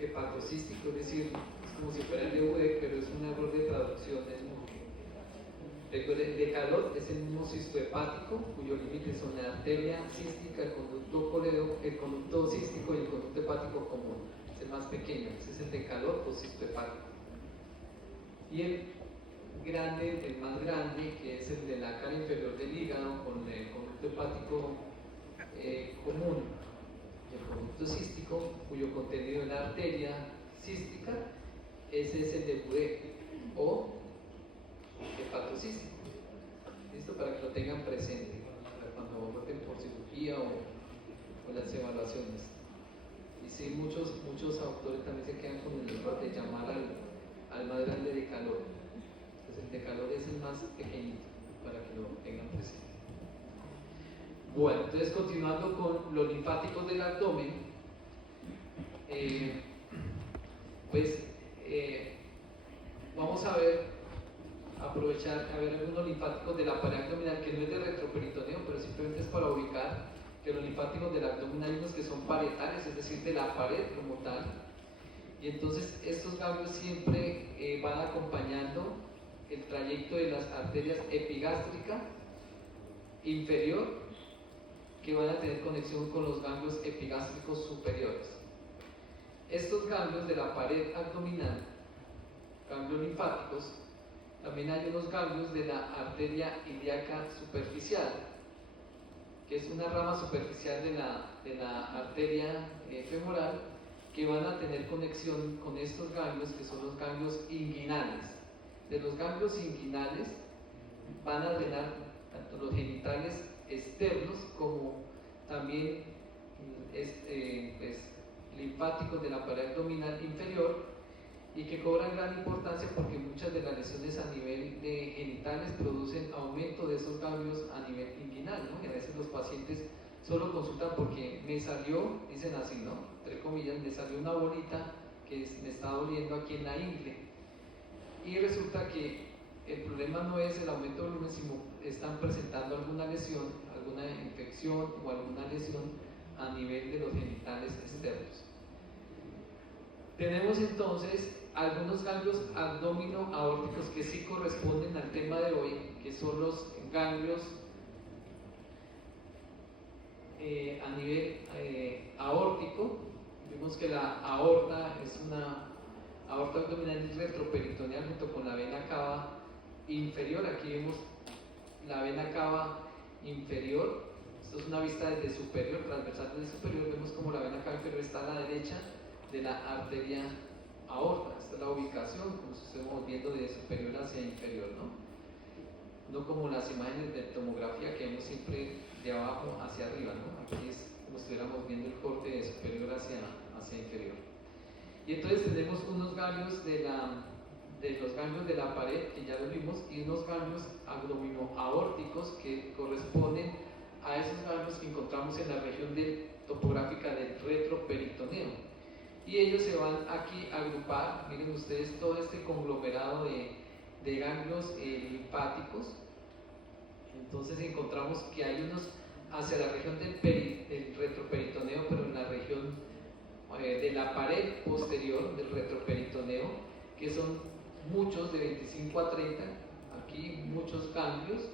hepatocístico, es decir, es como si fuera el DV, pero es un error de traducción. Recuerden, de calor es el mismo cisto hepático, cuyos límites son la arteria cística, el conducto coledo, el conducto cístico y el conducto hepático común. Es el más pequeño, ese es el de calor o cisto hepático. Y el grande, el más grande, que es el de la cara inferior del hígado con el conducto hepático común, y el conducto cístico, cuyo contenido es la arteria cística, ese es el de Boudet o hepatocístico. ¿Listo? Para que lo tengan presente para cuando voten por cirugía o las evaluaciones. Y sí, muchos autores también se quedan con el error de llamar al más grande de calor. Entonces el de calor es el más pequeñito, para que lo tengan presente. Bueno, entonces continuando con los linfáticos del abdomen, vamos a aprovechar a ver algunos linfáticos de la pared abdominal, que no es de retroperitoneo, pero simplemente es para ubicar que los linfáticos del abdomen hay unos que son parietales, es decir, de la pared como tal, y entonces estos ganglios siempre van acompañando el trayecto de las arterias epigástrica inferior, que van a tener conexión con los ganglios epigástricos superiores. Estos ganglios de la pared abdominal, ganglios linfáticos, también hay unos ganglios de la arteria ilíaca superficial, que es una rama superficial de la arteria femoral, que van a tener conexión con estos ganglios, que son los ganglios inguinales. De los ganglios inguinales van a drenar tanto los genitales externos como también linfáticos de la pared abdominal inferior, y que cobran gran importancia porque muchas de las lesiones a nivel de genitales producen aumento de esos ganglios a nivel inguinal, ¿no? Y a veces los pacientes solo consultan porque me salió, dicen así, ¿no? Entre comillas, me salió una bolita que me está doliendo aquí en la ingle. Y resulta que el problema no es el aumento de volumen, sino están presentando alguna lesión, alguna infección o alguna lesión a nivel de los genitales externos. Tenemos entonces algunos ganglios abdomino-aórticos que sí corresponden al tema de hoy, que son los ganglios a nivel aórtico. Vimos que la aorta es una aorta abdominal retroperitoneal junto con la vena cava inferior. Aquí vemos la vena cava inferior. Esto es una vista desde superior, transversal desde superior. Vemos como la vena cava inferior está a la derecha de la arteria aorta. Esta es la ubicación, como si estemos viendo de superior hacia inferior, ¿no? No como las imágenes de tomografía que vemos siempre de abajo hacia arriba, ¿no? Aquí es como si estuviéramos viendo el corte de superior hacia inferior. Y entonces tenemos unos ganglios de los ganglios de la pared, que ya lo vimos, y unos ganglios abdominoaórticos que corresponden a esos ganglios que encontramos en la región topográfica del retroperitoneo. Y ellos se van aquí a agrupar, miren ustedes, todo este conglomerado de ganglios linfáticos. Entonces encontramos que hay unos hacia la región del retroperitoneo, pero en la región de la pared posterior del retroperitoneo, que son muchos, de 25 a 30, aquí muchos ganglios.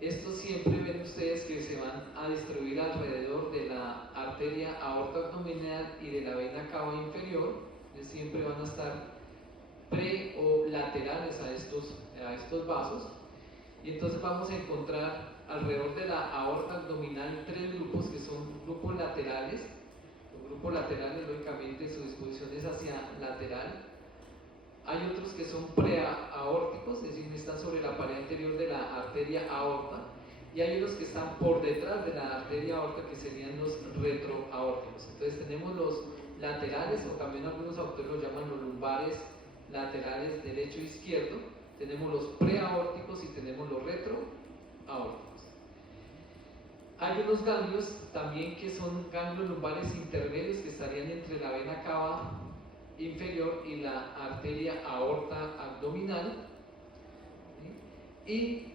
Estos siempre ven ustedes que se van a distribuir alrededor de la arteria aorta abdominal y de la vena cava inferior. Siempre van a estar pre o laterales a estos vasos. Y entonces vamos a encontrar alrededor de la aorta abdominal tres grupos que son grupos laterales. Los grupos laterales, lógicamente, su disposición es hacia lateral. Hay otros que son preaórticos, es decir, están sobre la pared anterior de la arteria aorta, y hay unos que están por detrás de la arteria aorta, que serían los retroaórticos. Entonces tenemos los laterales, o también algunos autores los llaman los lumbares laterales derecho e izquierdo. Tenemos los preaórticos y tenemos los retroaórticos. Hay unos ganglios también que son ganglios lumbares intermedios, que estarían entre la vena cava inferior y la arteria aorta abdominal. Y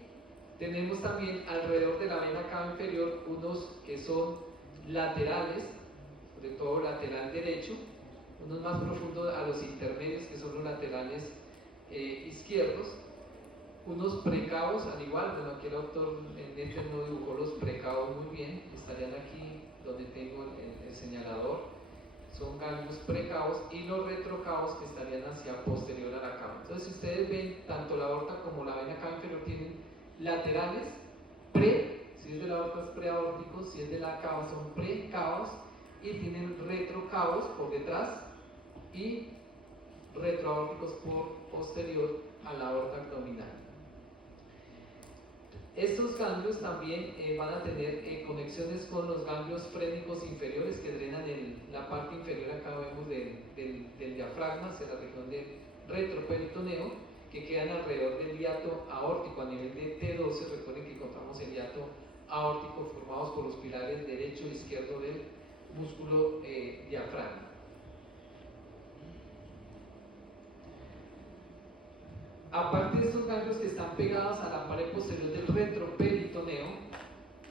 tenemos también alrededor de la vena cava inferior unos que son laterales, sobre todo lateral derecho, unos más profundos a los intermedios, que son los laterales izquierdos, unos precavos al igual. Bueno, aquí el autor Netter no dibujó los precavos muy bien, estarían aquí donde tengo el señalador, son ganglios precavos, y los retrocavos que estarían hacia posterior a la cava. Entonces, si ustedes ven, tanto la aorta como la vena cava inferior tienen laterales si es de la aorta es preaórticos, si es de la cava son precavos, y tienen retrocavos por detrás y retroaórticos por posterior a la aorta abdominal. Estos ganglios también van a tener conexiones con los ganglios frénicos inferiores que drenan la parte inferior, acá vemos del diafragma hacia la región del retroperitoneo, que quedan alrededor del hiato aórtico a nivel de T12. Recuerden que encontramos el hiato aórtico formados por los pilares derecho e izquierdo del músculo diafragma. Aparte de estos ganglios que están pegados a la pared posterior del retroperitoneo,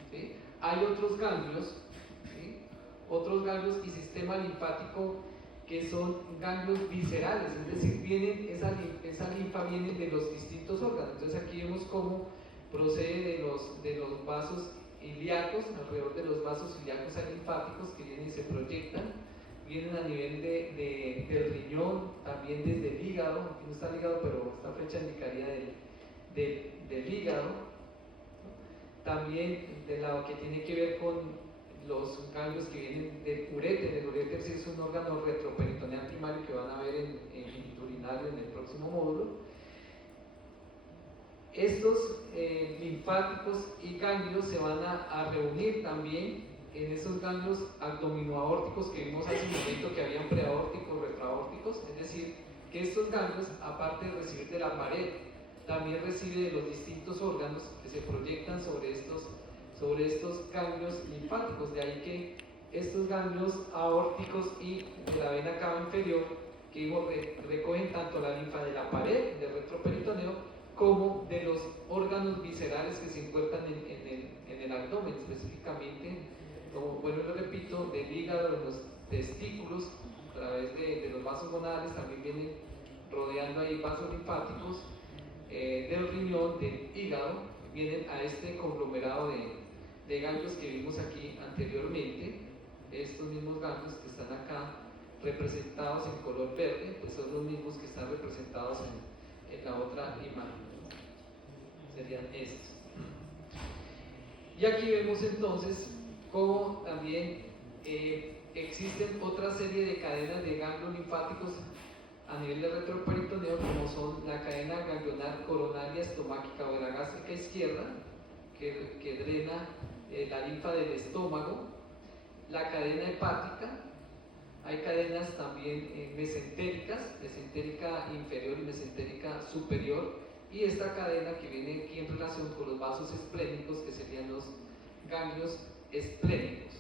¿sí?, hay otros ganglios, ¿sí?, otros ganglios y sistema linfático que son ganglios viscerales, es decir, esa linfa viene de los distintos órganos. Entonces aquí vemos cómo procede de los vasos ilíacos. Alrededor de los vasos ilíacos hay linfáticos que vienen y se proyectan, vienen a nivel del riñón, también desde el hígado. Aquí no está el hígado, pero esta flecha indicaría del hígado, ¿no? También de lo que tiene que ver con los ganglios que vienen del uréter. El uréter sí es un órgano retroperitoneal primario que van a ver en urinario en el próximo módulo. Estos linfáticos y ganglios se van a reunir también en esos ganglios abdominoaórticos que vimos hace un momento, que habían preaórticos, retroaórticos. Es decir, que estos ganglios, aparte de recibir de la pared, también recibe de los distintos órganos que se proyectan sobre estos ganglios linfáticos. De ahí que estos ganglios aórticos y de la vena cava inferior, que recogen tanto la linfa de la pared del retroperitoneo como de los órganos viscerales que se encuentran en el abdomen, específicamente, como bueno lo repito, del hígado, de los testículos, a través de los vasos gonadales. También vienen rodeando ahí vasos linfáticos, del riñón, del hígado, vienen a este conglomerado de ganglios que vimos aquí anteriormente. Estos mismos ganglios que están acá representados en color verde, pues son los mismos que están representados en la otra imagen, serían estos. Y aquí vemos entonces cómo también existen otra serie de cadenas de ganglios linfáticos a nivel del retroperitoneo, como son la cadena ganglionar coronaria estomáquica o de la gástrica izquierda, que drena la linfa del estómago, la cadena hepática. Hay cadenas también mesentéricas, mesentérica inferior y mesentérica superior, y esta cadena que viene aquí en relación con los vasos esplénicos, que serían los ganglios esplénicos.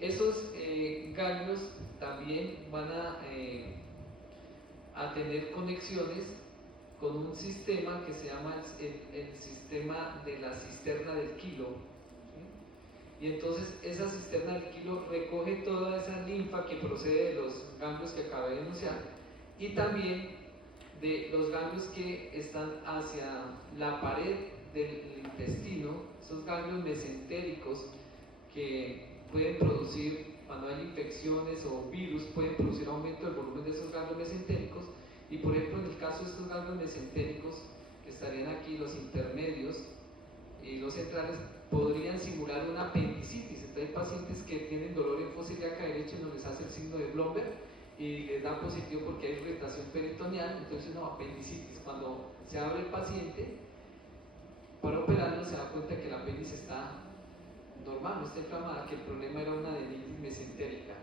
Esos ganglios también van a tener conexiones con un sistema que se llama el sistema de la cisterna del Kilo, ¿sí? Y entonces esa cisterna del Kilo recoge toda esa linfa que procede de los ganglios que acabé de enunciar, y también de los ganglios que están hacia la pared del intestino, esos ganglios mesentéricos que pueden producir, cuando hay infecciones o virus, pueden producir aumento del volumen de esos ganglios mesentéricos. Y por ejemplo, en el caso de estos ganglios mesentéricos, que estarían aquí, los intermedios y los centrales, podrían simular una apendicitis. Entonces hay pacientes que tienen dolor en fosa ilíaca derecha y no les hace el signo de Blomberg y les da positivo porque hay irritación peritoneal. Entonces no, apendicitis. Cuando se abre el paciente para operarlo, se da cuenta que la apéndice está normal, no está inflamada, que el problema era una adenitis mesentérica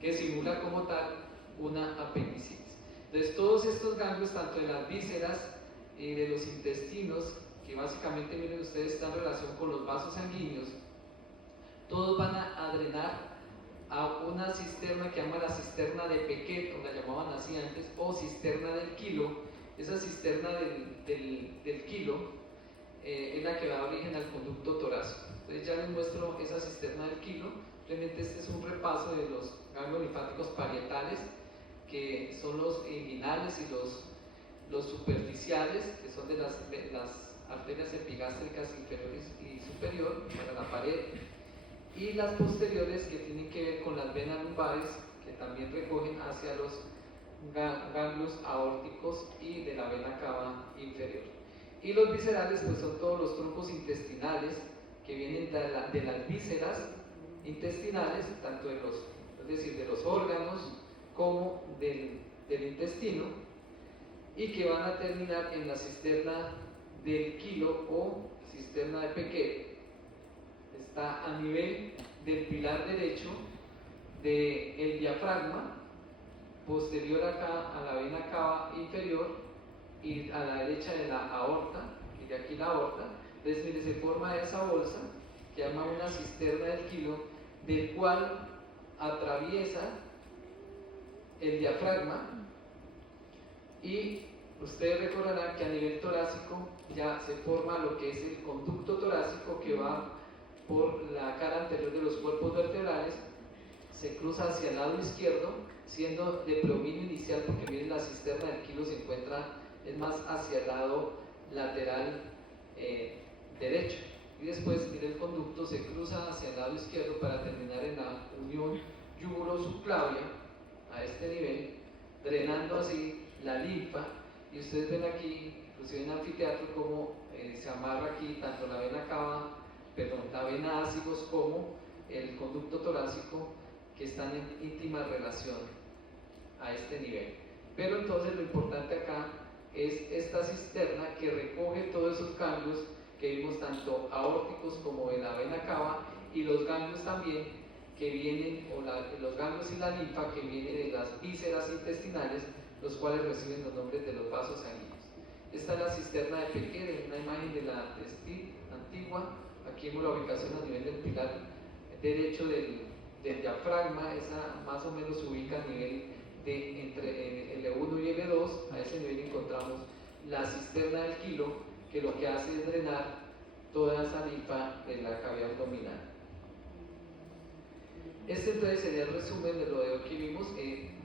que simula como tal una apendicitis. Entonces todos estos ganglios, tanto de las vísceras y de los intestinos, que básicamente, miren ustedes, están en relación con los vasos sanguíneos, todos van a drenar a una cisterna que llama la cisterna de Pequet, o la llamaban así antes, o cisterna del Kilo. Esa cisterna del Kilo es la que da origen al conducto torácico. Entonces ya les muestro esa cisterna del kilo. Simplemente este es un repaso de los ganglios linfáticos parietales, que son los inguinales y los superficiales, que son de las arterias epigástricas inferiores y superior para la pared, y las posteriores, que tienen que ver con las venas lumbares, que también recogen hacia los ganglios aórticos y de la vena cava inferior. Y los viscerales, pues son todos los troncos intestinales que vienen de las vísceras intestinales, tanto de los órganos como del intestino, y que van a terminar en la cisterna del kilo o cisterna de Pequet. Está a nivel del pilar derecho del diafragma, posterior acá a la vena cava inferior y a la derecha de la aorta, y de aquí la aorta. Entonces, mire, se forma esa bolsa que llama una cisterna del kilo, del cual atraviesa el diafragma, y ustedes recordarán que a nivel torácico ya se forma lo que es el conducto torácico, que va por la cara anterior de los cuerpos vertebrales, se cruza hacia el lado izquierdo, siendo de predominio inicial, porque miren, la cisterna del kilo se encuentra, es más hacia el lado lateral derecho, y después, miren, el conducto se cruza hacia el lado izquierdo para terminar en la unión yuguro-subclavia, a este nivel, drenando así la linfa. Y ustedes ven aquí, inclusive en anfiteatro, como se amarra aquí tanto la vena cava, la vena ácigos, como el conducto torácico, que están en íntima relación a este nivel. Pero entonces lo importante acá es esta cisterna que recoge todos esos ganglios que vimos, tanto aórticos como de la vena cava, y los ganglios también que vienen, los ganglios y la linfa que vienen de las vísceras intestinales, los cuales reciben los nombres de los vasos sanguíneos. Esta es la cisterna de Pequet, en una imagen de la testil antigua. Aquí vemos la ubicación a nivel del pilar derecho del diafragma. Esa más o menos se ubica a nivel de entre el L1 y el L2. A ese nivel encontramos la cisterna del kilo, que lo que hace es drenar toda esa linfa de la cavidad abdominal. Este entonces sería el resumen de lo de hoy que vimos.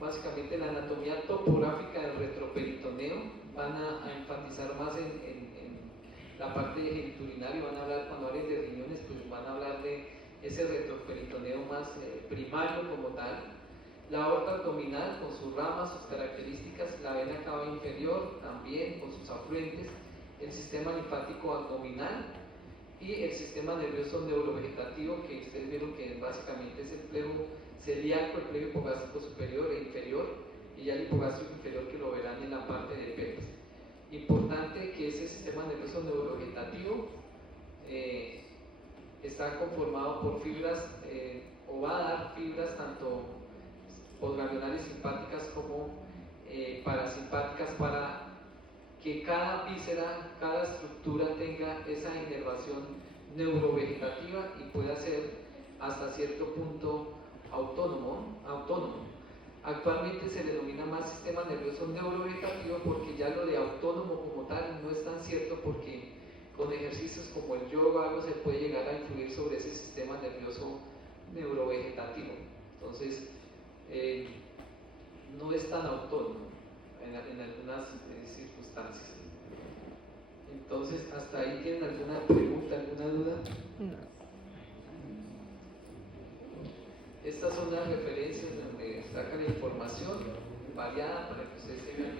Básicamente la anatomía topográfica del retroperitoneo. Van a enfatizar más en la parte genitourinal, van a hablar, cuando hablen de riñones, pues van a hablar de ese retroperitoneo más primario como tal. La aorta abdominal con sus ramas, sus características, la vena cava inferior también con sus afluentes, el sistema linfático abdominal y el sistema nervioso neurovegetativo, que ustedes vieron que básicamente es el plego celíaco, el plego hipogástrico superior e inferior, y ya el hipogástrico inferior, que lo verán en la parte de pelvis. Importante que ese sistema nervioso neurovegetativo está conformado por fibras, o va a dar fibras tanto postganglionales simpáticas como parasimpáticas, para que cada víscera, cada estructura tenga esa inervación neurovegetativa y pueda ser hasta cierto punto autónomo. Actualmente se denomina más sistema nervioso neurovegetativo, porque ya lo de autónomo como tal no es tan cierto, porque con ejercicios como el yoga algo se puede llegar a influir sobre ese sistema nervioso neurovegetativo. Entonces, no es tan autónomo en algunas circunstancias. Entonces, ¿hasta ahí tienen alguna pregunta, alguna duda? No. Estas son las referencias donde sacan información variada para que ustedes tengan